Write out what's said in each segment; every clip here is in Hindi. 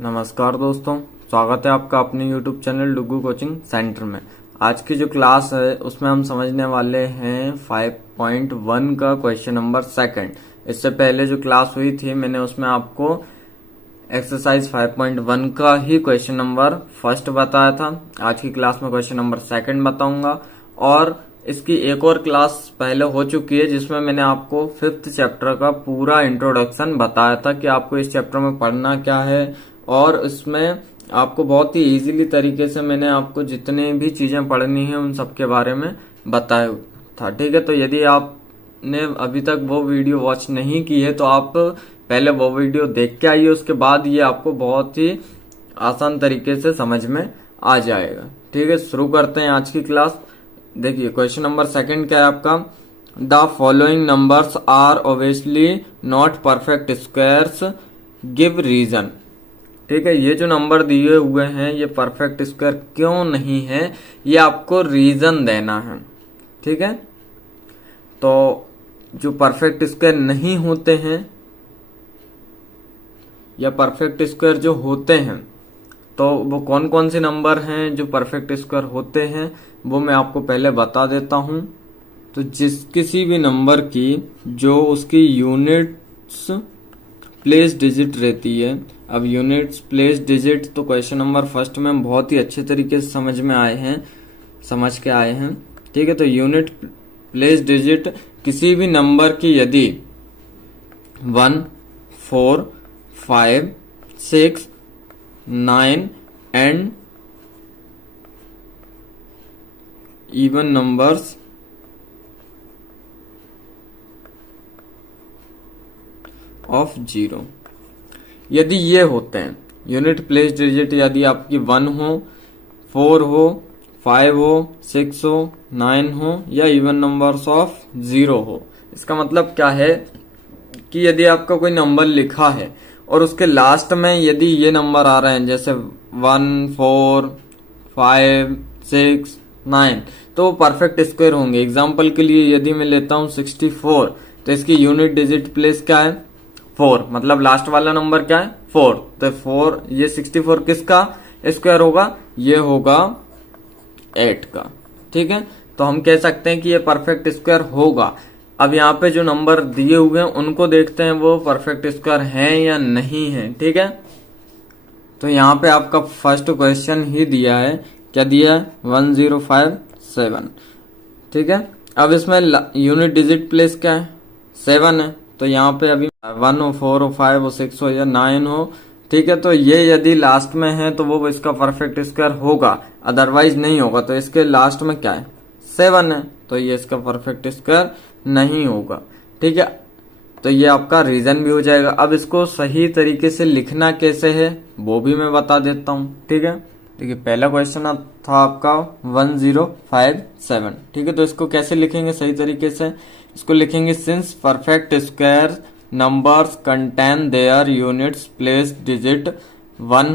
नमस्कार दोस्तों, स्वागत है आपका अपने YouTube चैनल डुगू कोचिंग सेंटर में। आज की जो क्लास है उसमें हम समझने वाले हैं 5.1 का क्वेश्चन नंबर सेकंड। इससे पहले जो क्लास हुई थी मैंने उसमें आपको एक्सरसाइज 5.1 का ही क्वेश्चन नंबर फर्स्ट बताया था। आज की क्लास में क्वेश्चन नंबर सेकंड बताऊंगा और इसकी एक और क्लास पहले हो चुकी है जिसमें मैंने आपको 5th चैप्टर का पूरा इंट्रोडक्शन बताया था कि आपको इस चैप्टर में पढ़ना क्या है, और इसमें आपको बहुत ही इजीली तरीके से मैंने आपको जितने भी चीजें पढ़नी है उन सब के बारे में बताया था। ठीक है, तो यदि आपने अभी तक वो वीडियो वॉच नहीं की है तो आप पहले वो वीडियो देख के आइए, उसके बाद ये आपको बहुत ही आसान तरीके से समझ में आ जाएगा। ठीक है, शुरू करते हैं आज की क्लास। देखिए क्वेश्चन नंबर सेकंड क्या है आपका, the following numbers are obviously not perfect squares, give reason. ठीक है, ये जो नंबर दिए हुए हैं ये परफेक्ट स्क्वायर क्यों नहीं है, ये आपको रीजन देना है। ठीक है, तो जो परफेक्ट स्क्वायर नहीं होते हैं या परफेक्ट स्क्वायर जो होते हैं तो वो कौन कौन से नंबर हैं जो परफेक्ट स्क्वायर होते हैं वो मैं आपको पहले बता देता हूं। तो किसी भी नंबर की जो उसकी यूनिट्स प्लेस डिजिट रहती है, अब यूनिट्स प्लेस डिजिट तो क्वेश्चन नंबर फर्स्ट में हम बहुत ही अच्छे तरीके से समझ के आए हैं। ठीक है, तो यूनिट प्लेस डिजिट किसी भी नंबर की यदि 1, 4, 5, 6, 9 एंड इवन नंबर्स ऑफ 0, यदि ये होते हैं यूनिट प्लेस डिजिट, यदि आपकी 1 हो, 4 हो, 5 हो, 6 हो, 9 हो या इवन नंबर्स ऑफ 0 हो। इसका मतलब क्या है कि यदि आपका कोई नंबर लिखा है और उसके लास्ट में यदि ये नंबर आ रहे हैं जैसे 1, 4, 5, 6, 9 तो वो परफेक्ट स्क्वायर होंगे। एग्जाम्पल के लिए यदि मैं लेता हूं 64 तो इसकी यूनिट डिजिट प्लेस क्या है 4, मतलब लास्ट वाला नंबर क्या है 4, तो 4 ये 64 किसका स्क्वायर होगा, ये होगा 8 का। ठीक है, तो हम कह सकते हैं कि ये परफेक्ट स्क्वायर होगा। अब यहाँ पे जो नंबर दिए हुए हैं उनको देखते हैं वो परफेक्ट स्क्वायर हैं या नहीं है। ठीक है, तो यहाँ पे आपका फर्स्ट क्वेश्चन ही दिया है, क्या दिया है 1057। ठीक है, अब इसमें यूनिट डिजिट प्लेस क्या है 7 है, तो यहाँ पे अभी 1 हो, 4 हो, 5 हो, 6 हो या 9 हो। ठीक है, तो ये यदि लास्ट में है तो वो इसका परफेक्ट स्क्वायर होगा, अदरवाइज नहीं होगा। तो इसके लास्ट में क्या है 7 है, तो ये इसका परफेक्ट स्क्वायर नहीं होगा। ठीक है, तो ये आपका रीजन भी हो जाएगा। अब इसको सही तरीके से लिखना कैसे है वो भी मैं बता देता हूँ। ठीक है, देखिए पहला क्वेश्चन था आपका 1057। ठीक है, तो इसको कैसे लिखेंगे सही तरीके से, इसको लिखेंगे since perfect square numbers contain their units place digit 1,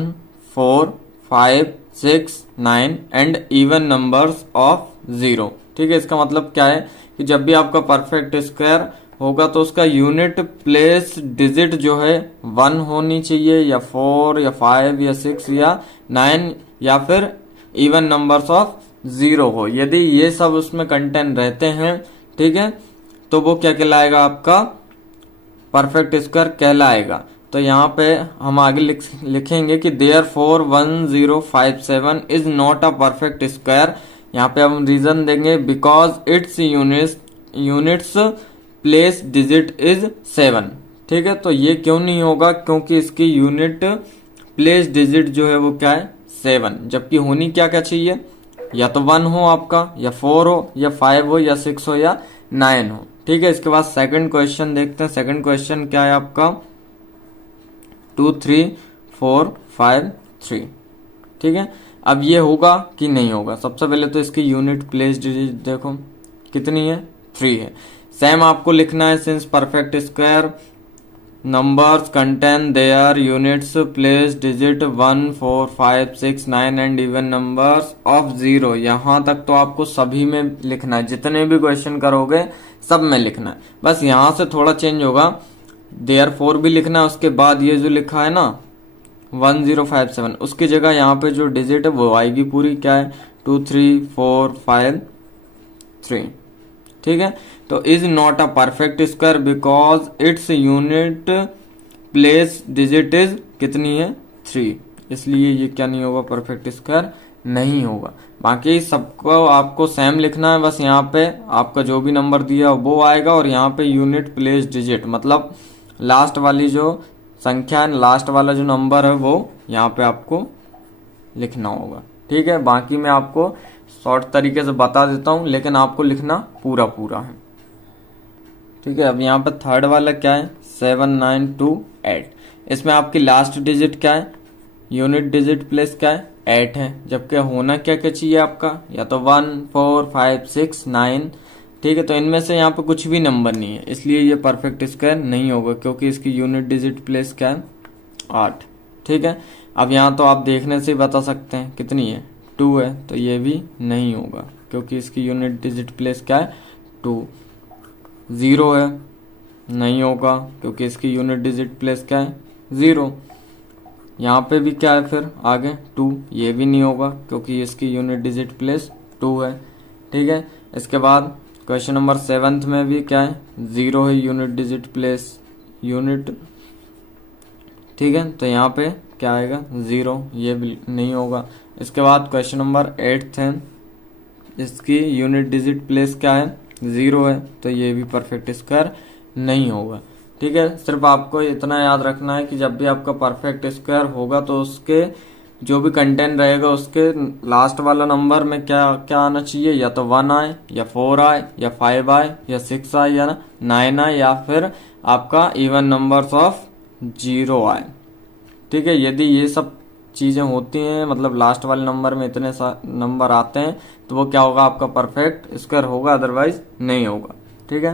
4, 5, 6, 9 and even numbers of 0। ठीक है, इसका मतलब क्या है कि जब भी आपका परफेक्ट स्क्वायर होगा तो उसका यूनिट प्लेस डिजिट जो है 1 होनी चाहिए या 4 या 5 या 6 या 9 या फिर इवन नंबर्स ऑफ 0 हो। यदि ये सब उसमें कंटेंट रहते हैं, ठीक है, तो वो क्या कहलाएगा, आपका परफेक्ट स्क्वायर कहलाएगा। तो यहाँ पे हम आगे लिखेंगे कि therefore 1057 is not a perfect square. यहाँ पे हम रीजन देंगे because it's units place digit is 7। ठीक है, तो ये क्यों नहीं होगा, क्योंकि इसकी यूनिट प्लेस डिजिट जो है वो क्या है 7, जबकि होनी क्या क्या चाहिए, या तो 1 हो आपका, या 4 हो, या 5 हो, या 6 हो, या 9 हो। ठीक है, इसके बाद सेकंड क्वेश्चन देखते हैं। सेकंड क्वेश्चन क्या है आपका 2, 3, 4, 5, 3। ठीक है, अब ये होगा कि नहीं होगा। सबसे पहले तो इसकी यूनिट प्लेस डिजिट देखो कितनी है 3 है। सेम आपको लिखना है since perfect square numbers contain their units place digit 1, 4, 5, 6, 9 and even numbers of 0। यहां तक तो आपको सभी में लिखना है, जितने भी क्वेश्चन करोगे सब में लिखना है। बस यहां से थोड़ा चेंज होगा, देयरफॉर भी लिखना है, उसके बाद ये जो लिखा है ना 1057, उसकी जगह यहाँ पे जो डिजिट है वो आएगी पूरी, क्या है 2 3 4 5 3। ठीक है, तो is not a perfect square because its unit place digit is कितनी है 3, इसलिए ये क्या नहीं होगा, परफेक्ट स्क्वायर नहीं होगा। बाकी सबको आपको सेम लिखना है, बस यहाँ पे आपका जो भी नंबर दिया वो आएगा और यहाँ पे यूनिट प्लेस डिजिट मतलब लास्ट वाली जो संख्या है, लास्ट वाला जो नंबर है वो यहाँ पे आपको लिखना होगा। ठीक है, बाकी मैं आपको शॉर्ट तरीके से बता देता हूँ, लेकिन आपको लिखना पूरा पूरा है। ठीक है, अब यहाँ पे थर्ड वाला क्या है 7928, इसमें आपकी लास्ट डिजिट क्या है, यूनिट डिजिट प्लेस क्या है 8 है, जबकि होना क्या क्या चाहिए आपका, या तो 1 4 5 6 9। ठीक है, तो इनमें से यहाँ पे कुछ भी नंबर नहीं है, इसलिए ये परफेक्ट स्क्वायर नहीं होगा क्योंकि इसकी यूनिट डिजिट प्लेस क्या है 8। ठीक है, अब यहाँ तो आप देखने से ही बता सकते हैं कितनी है 2 है, तो ये भी नहीं होगा क्योंकि इसकी यूनिट डिजिट प्लेस क्या है 2। 0 है, नहीं होगा क्योंकि इसकी यूनिट डिजिट प्लेस क्या है 0। यहाँ पे भी क्या है फिर आगे 2, ये भी नहीं होगा क्योंकि इसकी यूनिट डिजिट प्लेस 2 है। ठीक है, इसके बाद क्वेश्चन नंबर 7 में भी क्या है 0 है यूनिट डिजिट प्लेस यूनिट। ठीक है, तो यहाँ पे क्या आएगा 0, ये भी नहीं होगा। इसके बाद क्वेश्चन नंबर 8 है, इसकी यूनिट डिजिट प्लेस क्या है 0 है, तो ये भी परफेक्ट स्क्वायर नहीं होगा। ठीक है, सिर्फ आपको इतना याद रखना है कि जब भी आपका परफेक्ट स्क्वायर होगा तो उसके जो भी कंटेंट रहेगा उसके लास्ट वाला नंबर में क्या क्या आना चाहिए, या तो 1 आए या 4 आए या 5 आए या 6 आए या 9 आए या फिर आपका इवन नंबर्स ऑफ 0 आए। ठीक है, यदि ये सब चीजें होती हैं मतलब लास्ट वाले नंबर में इतने नंबर आते हैं तो वो क्या होगा, आपका परफेक्ट स्क्वायर होगा, अदरवाइज नहीं होगा। ठीक है।